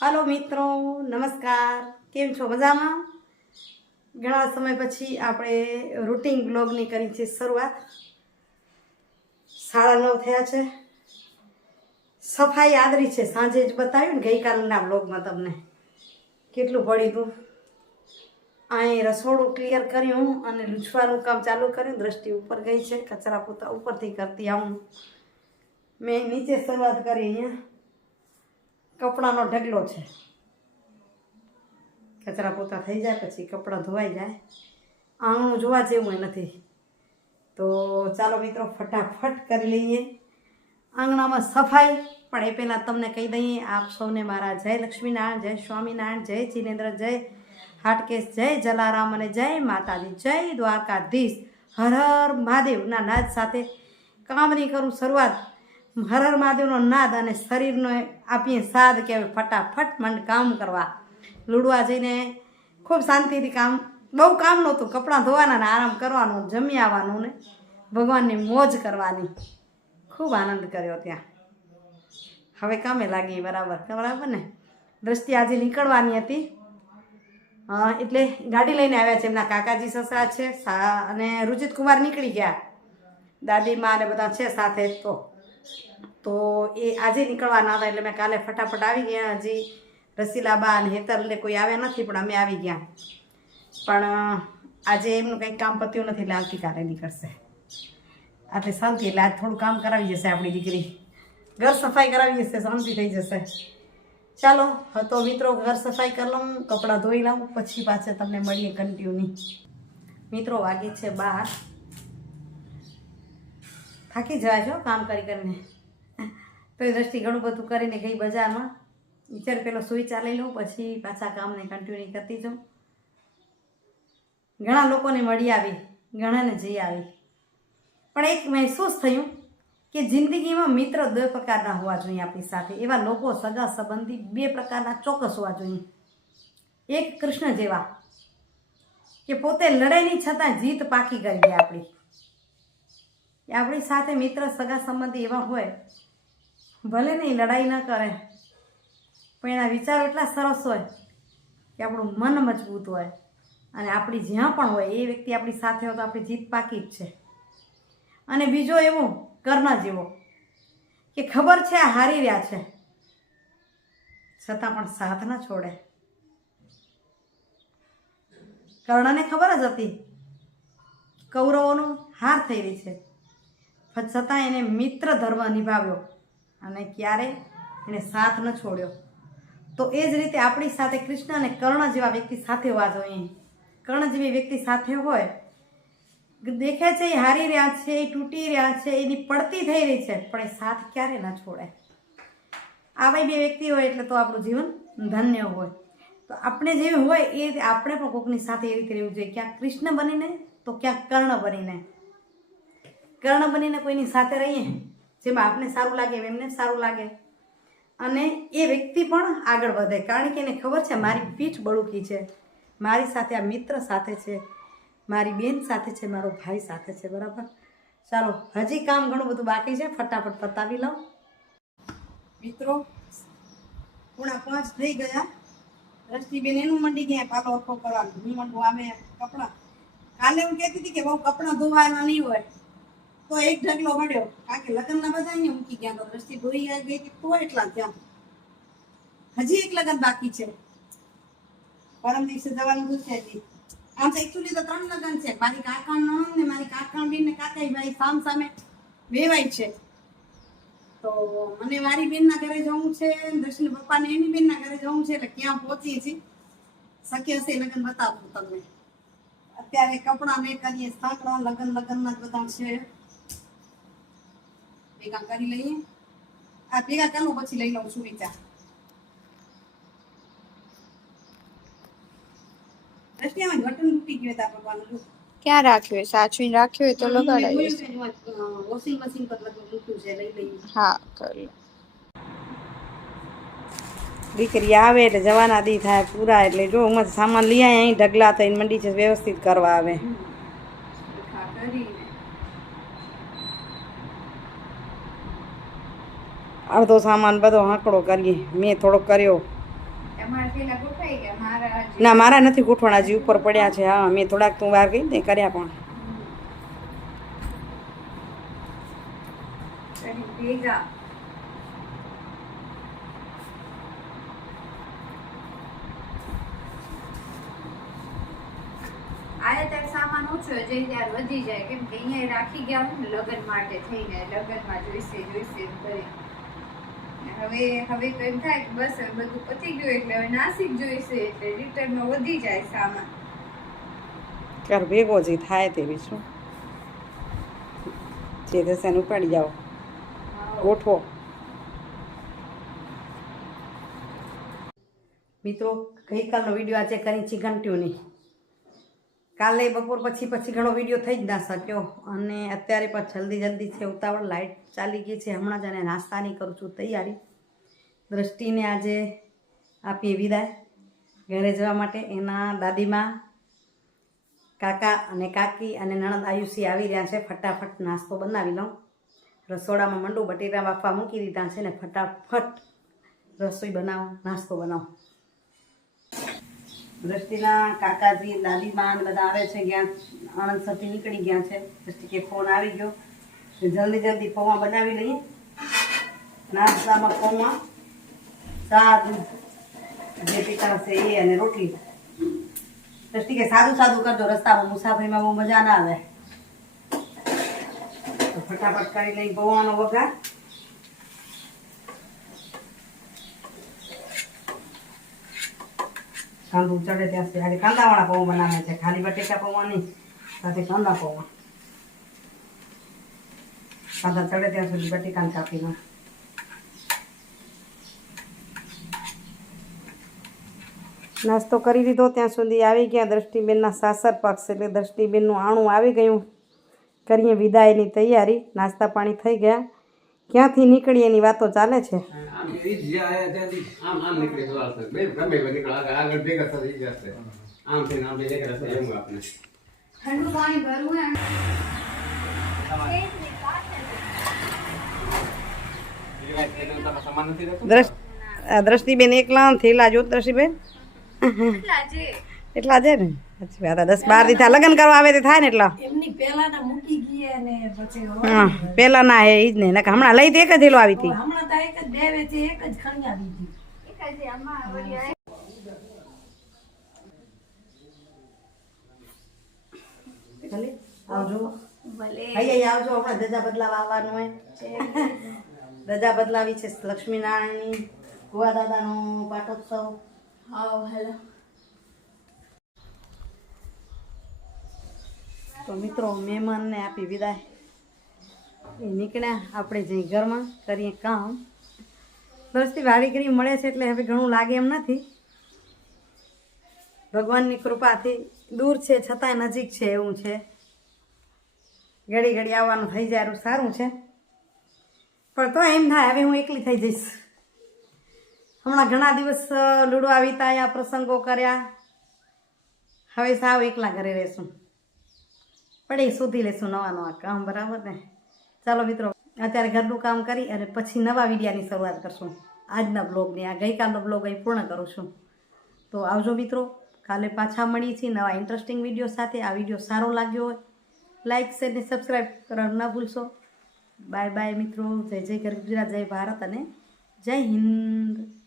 હાલો મિત્રો, નમસ્કાર. કેમ છો? મજામાં? ઘણા સમય પછી આપણે રૂટિન બ્લોગની કરી છે શરૂઆત. સાડા નવ થયા છે. સફાઈ આદરી છે, સાંજે જ બતાવ્યું ને ગઈકાલના બ્લોગમાં તમને. કેટલું પડી હતું અહીં રસોડું ક્લિયર કર્યું અને લૂછવાનું કામ ચાલુ કર્યું. દ્રષ્ટિ ઉપર ગઈ છે, કચરા પોતા ઉપરથી કરતી આવું. મેં નીચે શરૂઆત કરી અહીંયા. કપડાનો ઢગલો છે. કચરા પોતા થઈ જાય પછી કપડાં ધોવાઈ જાય. આંગણું જોવા જેવું નથી. તો ચાલો મિત્રો, ફટાફટ કરી લઈએ. આંગણામાં સફાઈ. પણ એ પહેલાં તમને કહી દઈએ, આપ સૌને મારા જય લક્ષ્મીનારાયણ, જય સ્વામિનારાયણ, જય જિનેન્દ્ર, જય હાટકેશ, જય જલારામ અને જય માતાજી. જય દ્વારકાધીશ. હર હર મહાદેવના નાદ સાથે કામની કરું શરૂઆત. હર હર મહાદેવનો નાદ અને શરીરનો આપીએ સાદ કે ફટાફટ મંડ કામ કરવા. લૂડવા જઈને ખૂબ શાંતિથી કામ, બહુ કામ નહોતું, કપડાં ધોવાના ને આરામ કરવાનો, જમી આવવાનું ને ભગવાનની મોજ કરવાની. ખૂબ આનંદ કર્યો ત્યાં. હવે કામે લાગી બરાબર બરાબર ને? દ્રષ્ટિ આજે નીકળવાની હતી. એટલે ગાડી લઈને આવ્યા છે એમના કાકાજી સસરા છે અને રુચિત કુમાર નીકળી ગયા. દાદીમા ને બધા છે સાથે તો. તો એ આજે નીકળવાના હતા એટલે મેં કાલે ફટાફટ આવી ગયા હજી. રસીલાબા અને હેતરને કોઈ આવ્યા નથી, પણ અમે આવી ગયા. પણ આજે એમનું કંઈક કામ પત્યું નથી એટલે આવતીકાલે નીકળશે. આટલી શાંતિ, એટલે આજ થોડું કામ કરાવી જશે આપણી દીકરી. ઘર સફાઈ કરાવી જશે, શાંતિ થઈ જશે. ચાલો તો મિત્રો ઘર સફાઈ કરી લઉં, કપડાં ધોઈ લઉં, પછી પાછા તમને મળીએ કન્ટિન્યુ મિત્રો વાગે છે બાર. થાકી જવાય છો કામ કરી કરીને. તો એ દ્રષ્ટિ ઘણું બધું કરીને ગઈ બજારમાં. વિચાર પેલો સુઈ ચાલી લઉં, પછી પાછા કામને કન્ટિન્યુ કરતી જાઉં. ઘણા લોકોને મળી આવી, ઘણાને જઈ આવી. પણ એક મહેસૂસ થયું કે જિંદગીમાં મિત્ર બે પ્રકારના હોવા જોઈએ આપણી સાથે. એવા લોકો સગા સંબંધી બે પ્રકારના ચોક્કસ હોવા જોઈએ. એક કૃષ્ણ જેવા, કે પોતે લડાઈની છતાં જીત પાકી કરી દે આપણી. એ આપણી સાથે મિત્ર, સગા સંબંધી એવા હોય, ભલે નહીં લડાઈ ન કરે, પણ એના વિચારો એટલા સરસ હોય કે આપણું મન મજબૂત હોય અને આપણી જ્યાં પણ હોય, એ વ્યક્તિ આપણી સાથે હોય તો આપણી જીત પાકી જ છે. અને બીજો એવો કર્ણ જેવો કે ખબર છે આ હારી રહ્યા છે, છતાં પણ સાથ ન છોડે. કર્ણને ખબર જ હતી, કૌરવોનું હાર થઈ રહી છે. પણ છતાં એને મિત્ર ધર્મ નિભાવ્યો અને ક્યારે એને સાથ ન છોડ્યો. તો એ જ રીતે આપણી સાથે કૃષ્ણ અને કર્ણ જેવા વ્યક્તિ સાથે હોવા જોઈએ. કર્ણ જેવી વ્યક્તિ સાથે હોય, દેખે છે એ હારી રહ્યા છે, એ તૂટી રહ્યા છે, એની પડતી થઈ રહી છે, પણ એ સાથ ક્યારે ન છોડે આવા બે વ્યક્તિ હોય એટલે તો આપણું જીવન ધન્ય હોય. તો આપણે જેવી હોય એ આપણે પણ કોકની સાથે એ રીતે રહેવું જોઈએ. ક્યાંક કૃષ્ણ બનીને, તો ક્યાંક કર્ણ બનીને. કર્ણ બનીને કોઈની સાથે રહીએ, જેમાં આપને સારું લાગે એમને સારું લાગે. અને એ વ્યક્તિ પણ આગળ વધે, કારણ કે એને ખબર છે મારી પીઠ બળુકી છે. મારી સાથે આ મિત્ર સાથે છે, મારી બેન સાથે છે, મારો ભાઈ સાથે છે, બરાબર? ચાલો, હજી કામ ઘણું બધું બાકી છે, ફટાફટ પતાવી લઉં. મિત્રો, પૂણા પાંચ થઈ ગયા. રશ્મિબેન એનું મંડી ગયા, પાલો અખો કરવાનું હું મંડું આમે કપડાં. કાલે હું કહેતી હતી કે બહુ કપડાં ધોવાના નહીં હોય. તો એક ઢગલો મળ્યો. કારણ કે લગ્નના બધા મૂકી ગયા, તો દ્રષ્ટિ ધોઈ ગઈ હતી. તો એટલા ત્યાં હજી એક લગ્ન બાકી છે. પરમ દિવસે જવાનું શું છે. હજી આમ તો એકચુલી તો ત્રણ લગ્ન છે. મારી કાકા નણંદ ને મારી કાકા બેન ને કાકા ભાઈ સામ સામે વેવાય છે. તો મને મારી બેનના ઘરે જવું છે દર્શન પપ્પાને એની બેનના ઘરે જવું છે એટલે ક્યાં પહોંચીએ છીએ શક્ય હશે લગ્ન બતાવું તમને. અત્યારે કપડાં ને કરીએ, સાંકડા, લગ્ન લગ્નના જ બધા છે. ભેગા કરી લઈએ આ ભેગા કરું પછી લઈ લઉં છું વિચાર રશિયામાં બટન તૂટી ગયું હતા ભગવાનનું જો. ક્યાં રાખ્યો હોય સાચવીને રાખ્યો હોય તો મેં લગાડાય જોયું છે, એમાં, અ, વોશિંગ મશીન પર લગભગ મૂક્યું છે લઈ લઈએ હા કરી દીકરી આવે એટલે જવાના દી થાય પૂરા એટલે જો હું સામાન લઈ આવી અહીં ઢગલા થઈને મંડી છે વ્યવસ્થિત કરવા આવે અડધો સામાન બધો હાંકડો કરીએ. મેં થોડોક કર્યો. ના મારા નથી ગૂંઠવાના હજી ઉપર પડ્યા છે. હા મેં થોડાક તું વાર ગઈ ને કર્યા પણ. કઢી ભેગા. આયા ત્યારે સામાન ઓછો જઈ ત્યારે વધી જાય. કેમ કે અહીંયા રાખી ગયા ને લગ્ન માટે થઈને લગ્નમાં જોઈશે જોઈશે કરી હવે હવે તો એમ થાય કે બસ હવે બધું પતી ગયું એટલે હવે નાસિક જોઈશે એટલે રિટર્નમાં વધી જાય સામાન. ચાલ ભેગો જે થાય તેવી શું? જે થશે એને ઉપાડી જાઓ. ગોઠવો. મિત્રો ગઈકાલનો વીડિયો આજે કરી ચિકન ટ્યુની કાલે બપોર પછી પછી ઘણો વીડિયો થઈ જ ના શક્યો. અને અત્યારે પણ જલ્દી જલ્દી છે ઉતાવળ લાઇટ ચાલી ગઈ છે. હમણાં જ એને નાસ્તાની કરું છું તૈયારી. દ્રષ્ટિને આજે આપીએ વિદાય. ઘરે જવા માટે એના દાદીમાં કાકા અને કાકી અને નણંદ આયુષી આવી રહ્યા છે. ફટાફટ નાસ્તો બનાવી લઉં. રસોડામાં મંડું બટેટા બાફવા મૂકી દીધા છે ને ફટાફટ રસોઈ બનાવો, નાસ્તો બનાવો. દ્રષ્ટિના કાકાજી દાદીમાં બધા આવે છે ગયા આણંદ સરથી નીકળી ગયા છે. દ્રષ્ટિ કે ફોન આવી ગયો. જલ્દી જલ્દી પૌવા બનાવી લઈએ. નાસ્તામાં પૌવા ચા જે પીતા હશે એ અને રોટલી. દ્રષ્ટિ કે સાદું સાદું કરજો. રસ્તામાં મુસાફરીમાં બહુ મજા ના આવે. ફટાફટ કરી લઈ પૌવાનો વઘાર. કાંદું ચડે ત્યાં સુધી. કાંદાવાળા પૌવા બનાવે છે. ખાલી બટેકા પૌવા નહીં સાથે કાંદા પૌવા. કાંદા ચડે ત્યાં સુધી બટેકાને કાપી નાખ. નાસ્તો કરી લીધો ત્યાં સુધી. આવી ગયા દ્રષ્ટિબેનના સાસર પક્ષ એટલે દ્રષ્ટિબેનનું આણું આવી ગયું. કરીએ વિદાયની તૈયારી. નાસ્તા પાણી થઈ ગયા. ક્યાંથી નીકળી એની વાતો ચાલે છે? દ્રષ્ટિબેન એકલા થયેલા જો. દ્રષ્ટિબેન એટલા છે ને? સાચી વાત દસ બાર દી થાય. લગ્ન કરવા આવે તે થાય ને એટલા. હા પેલા ના હે ઈ જ ને. નકર હમણાં લઈ તો એક જ હેલો આવી હતી. હમણાં તો એક જ બે વેચી એક જ ખણ્યા દીધી એક જ આમાં વળી આ ભલે આવજો. હમણાં ધજા બદલાવા આવવાનું હોય. ધજા બદલાવી છે લક્ષ્મીનારાયણની. ગોવા દાદાનો પાટોત્સવ હેલો. તો મિત્રો, મહેમાનને આપી વિદાય. એ નીકળ્યા આપણે જઈ ઘરમાં કરીએ કામ. દોસ્તી વાડીગરી મળે છે એટલે હવે ઘણું લાગે એમ નથી. ભગવાનની કૃપાથી દૂર છે, છતાંય નજીક છે એવું છે. ઘડી ઘડી આવવાનું થઈ જાય એવું સારું છે. પણ તો એમ થાય, હવે હું એકલી થઈ જઈશ. હમણાં ઘણા દિવસ લૂડવા વિતાયા, પ્રસંગો કર્યા. હવે સાવ એકલા ઘરે રહેશું. પણ એ શોધી લેશું નવા નવા કામ, બરાબર ને? ચાલો મિત્રો, અત્યારે ઘરનું કામ કરી અને પછી નવા વિડિયાની શરૂઆત કરશું. આજના બ્લોગની, આ ગઈકાલનો બ્લોગ અહીં પૂર્ણ કરું છું. તો આવજો મિત્રો, કાલે પાછા મળીએ છીએ નવા ઇન્ટરેસ્ટિંગ વીડિયો સાથે. આ વીડિયો સારો લાગ્યો હોય લાઇક શેર ને સબસ્ક્રાઈબ કરવાનું ના ભૂલશો. બાય બાય મિત્રો, જય જય ગર ગુજરાત, જય ભારત અને જય હિન્દ.